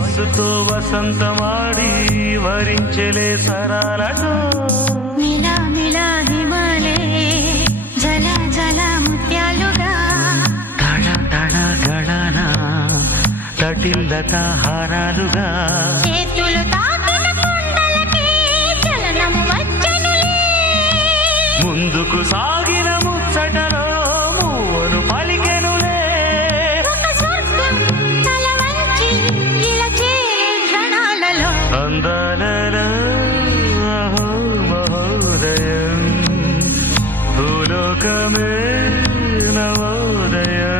వయస్సుతో వసంతమాడి వరించెలే సరాలతో మిలా మిలా హిమాలే జల జల ముత్యాలుగా తళ తళ గళన తటిల్లత హారాలుగా చేతులు తాకిన కొండలకే చలనం వచ్చనులే ముందుకు సాగిన ముచ్చటలో మూవను పలికెనులే ఒక స్వర్గం తల వంచి ఇలా చేరే క్షణాలలో అందాలలో అహో మహోదయం భూలోకమే నవోదయం